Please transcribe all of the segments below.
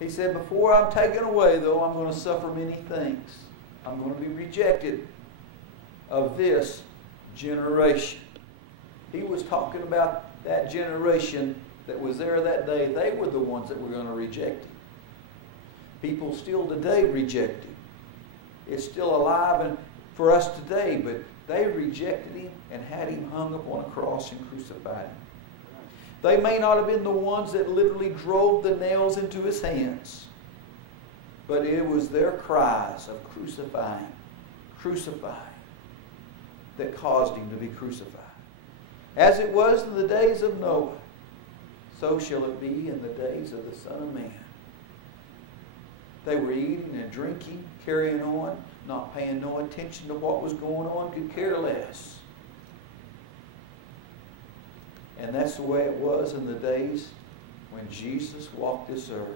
He said, before I'm taken away, though, I'm going to suffer many things. I'm going to be rejected of this generation. He was talking about that generation that was there that day. They were the ones that were going to reject Him. People still today reject Him. It's still alive and for us today, but they rejected Him and had Him hung up on a cross and crucified Him. They may not have been the ones that literally drove the nails into His hands, but it was their cries of crucify Him, crucify Him, that caused Him to be crucified. As it was in the days of Noah, so shall it be in the days of the Son of Man. They were eating and drinking, carrying on, not paying no attention to what was going on, could care less. And that's the way it was in the days when Jesus walked this earth.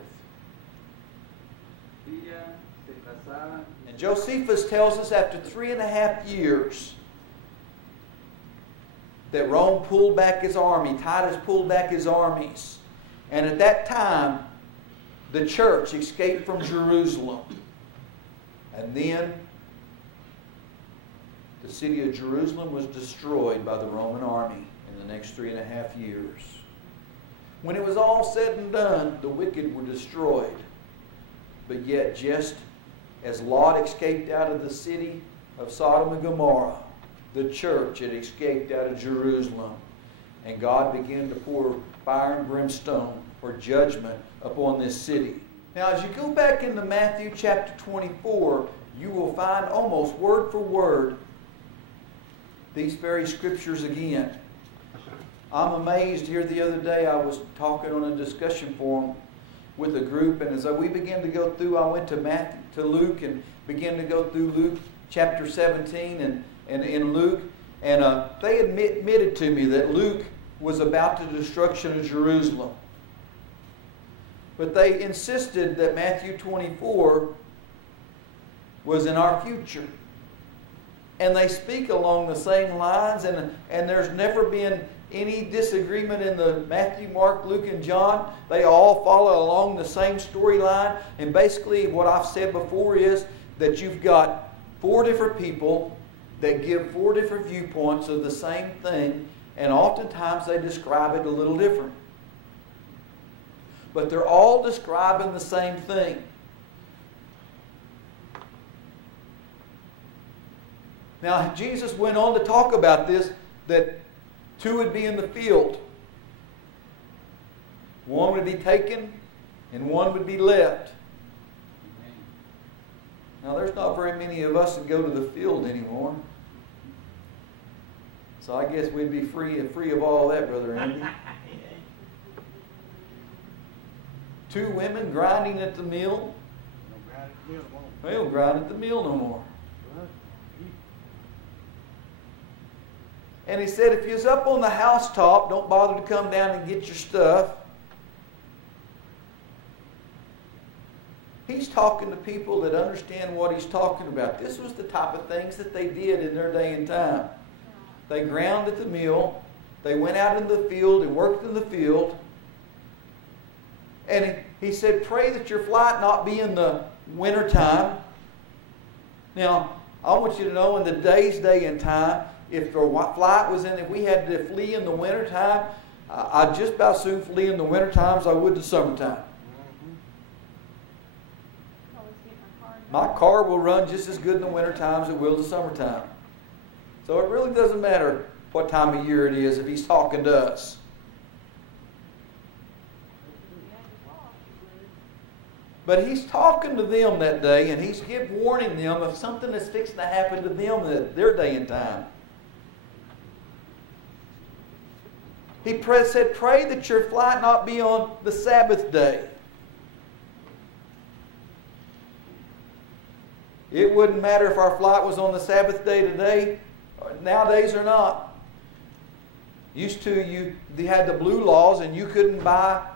And Josephus tells us after 3.5 years that Rome pulled back his army, Titus pulled back his armies. And at that time, the church escaped from Jerusalem. And then the city of Jerusalem was destroyed by the Roman army in the next 3.5 years. When it was all said and done, the wicked were destroyed. But yet, just as Lot escaped out of the city of Sodom and Gomorrah, the church had escaped out of Jerusalem. And God began to pour fire and brimstone for judgment upon this city. Now, as you go back into Matthew chapter 24, you will find almost word for word these very scriptures again. I'm amazed. Here the other day I was talking on a discussion forum with a group, and as we began to go through, I went to Luke and began to go through Luke chapter 17 and in Luke, and they admitted to me that Luke was about the destruction of Jerusalem. But they insisted that Matthew 24 was in our future. And they speak along the same lines, and there's never been any disagreement in the Matthew, Mark, Luke, and John. They all follow along the same storyline. And basically what I've said before is that you've got 4 different people that give 4 different viewpoints of the same thing, and oftentimes they describe it a little different. But they're all describing the same thing. Now, Jesus went on to talk about this, that 2 would be in the field. 1 would be taken and 1 would be left. Now, there's not very many of us that go to the field anymore. So I guess we'd be free of all that, Brother Andy. 2 women grinding at the mill. They don't grind at the mill no more. And he said, if you's up on the housetop, don't bother to come down and get your stuff. He's talking to people that understand what he's talking about. This was the type of things that they did in their day and time. They ground at the mill. They went out into the field and worked in the field. And he said, pray that your flight not be in the winter time. Now, I want you to know in the day's day and time, if the flight was if we had to flee in the winter time, I'd just about soon flee in the winter time as I would the summertime. My car will run just as good in the winter time as it will the summertime. So it really doesn't matter what time of year it is if he's talking to us. But he's talking to them that day, and he's warning them of something that's fixing to happen to them in their day and time. He said, pray that your flight not be on the Sabbath day. It wouldn't matter if our flight was on the Sabbath day today, nowadays or not. Used to, they had the blue laws, and you couldn't go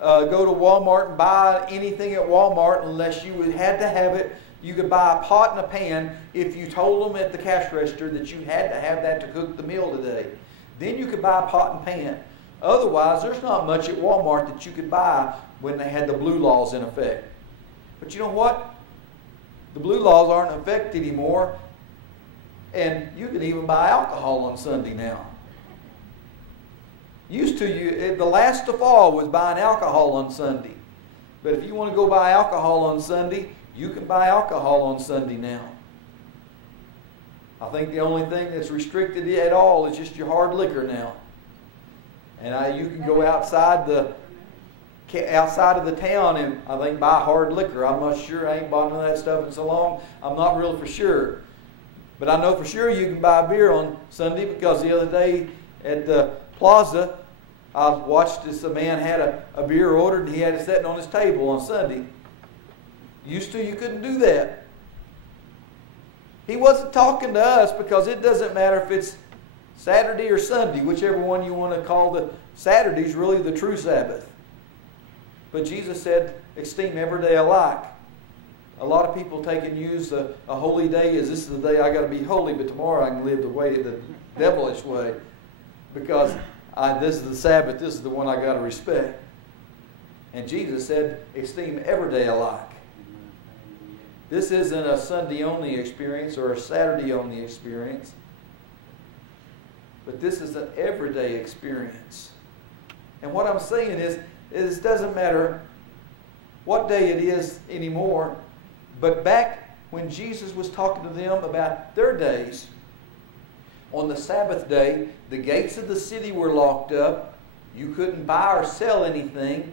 to Walmart and buy anything at Walmart unless you had to have it. You could buy a pot and a pan if you told them at the cash register that you had to have that to cook the meal today. Then you could buy a pot and pan. Otherwise, there's not much at Walmart that you could buy when they had the blue laws in effect. But you know what? The blue laws aren't in effect anymore, and you can even buy alcohol on Sunday now. Used to, the last to fall was buying alcohol on Sunday. But if you want to go buy alcohol on Sunday, you can buy alcohol on Sunday now. I think the only thing that's restricted at all is just your hard liquor now. And you can go outside of the town and I think buy hard liquor. I'm not sure. I ain't bought none of that stuff in so long. I'm not real for sure. But I know for sure you can buy beer on Sunday, because the other day at the plaza, I watched this man had a beer ordered and he had it sitting on his table on Sunday. Used to, you couldn't do that. He wasn't talking to us, because it doesn't matter if it's Saturday or Sunday, whichever one you want to call the Saturday is really the true Sabbath. But Jesus said, esteem every day alike. A lot of people take and use a holy day as this is the day I got to be holy, but tomorrow I can live the devilish way, because this is the Sabbath, this is the one I got to respect. And Jesus said, esteem every day alike. This isn't a Sunday only experience or a Saturday only experience, but this is an everyday experience. And what I'm saying is it doesn't matter what day it is anymore, but back when Jesus was talking to them about their days, on the Sabbath day, the gates of the city were locked up. You couldn't buy or sell anything.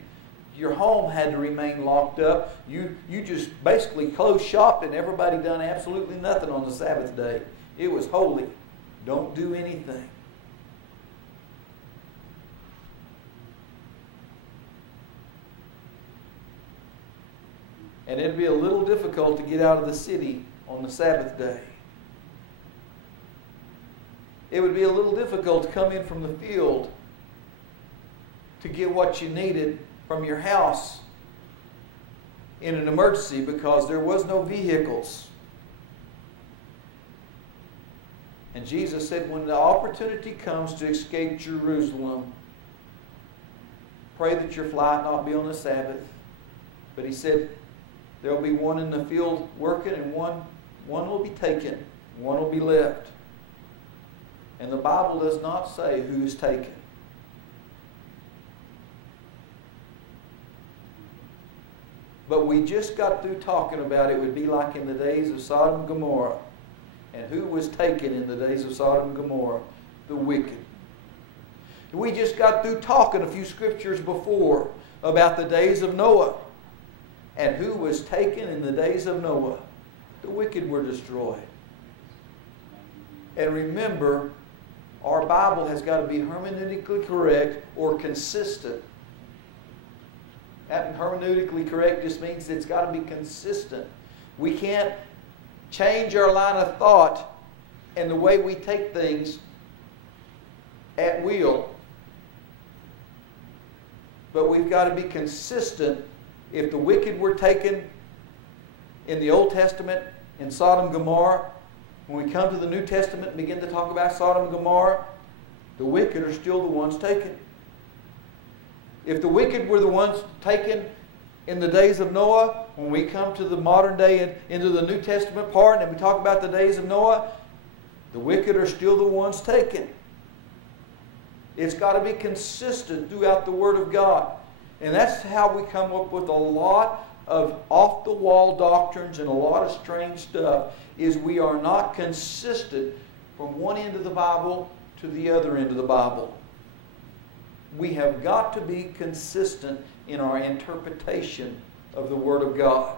Your home had to remain locked up. You just basically closed shop, and everybody done absolutely nothing on the Sabbath day. It was holy. Don't do anything. And it'd be a little difficult to get out of the city on the Sabbath day. It would be a little difficult to come in from the field to get what you needed from your house in an emergency, because there was no vehicles. And Jesus said, when the opportunity comes to escape Jerusalem, pray that your flight not be on the Sabbath. But he said, there will be one in the field working, and one will be taken, one will be left. And the Bible does not say who is taken. But we just got through talking about it would be like in the days of Sodom and Gomorrah. And who was taken in the days of Sodom and Gomorrah? The wicked. We just got through talking a few scriptures before about the days of Noah. And who was taken in the days of Noah? The wicked were destroyed. And remember, our Bible has got to be hermeneutically correct or consistent. That hermeneutically correct just means it's got to be consistent. We can't change our line of thought and the way we take things at will. But we've got to be consistent. If the wicked were taken in the Old Testament in Sodom and Gomorrah, when we come to the New Testament and begin to talk about Sodom and Gomorrah, the wicked are still the ones taken. If the wicked were the ones taken in the days of Noah, when we come to the modern day and into the New Testament part and we talk about the days of Noah, the wicked are still the ones taken. It's got to be consistent throughout the Word of God. And that's how we come up with a lot of off-the-wall doctrines and a lot of strange stuff, is we are not consistent from one end of the Bible to the other end of the Bible. We have got to be consistent in our interpretation of the Word of God.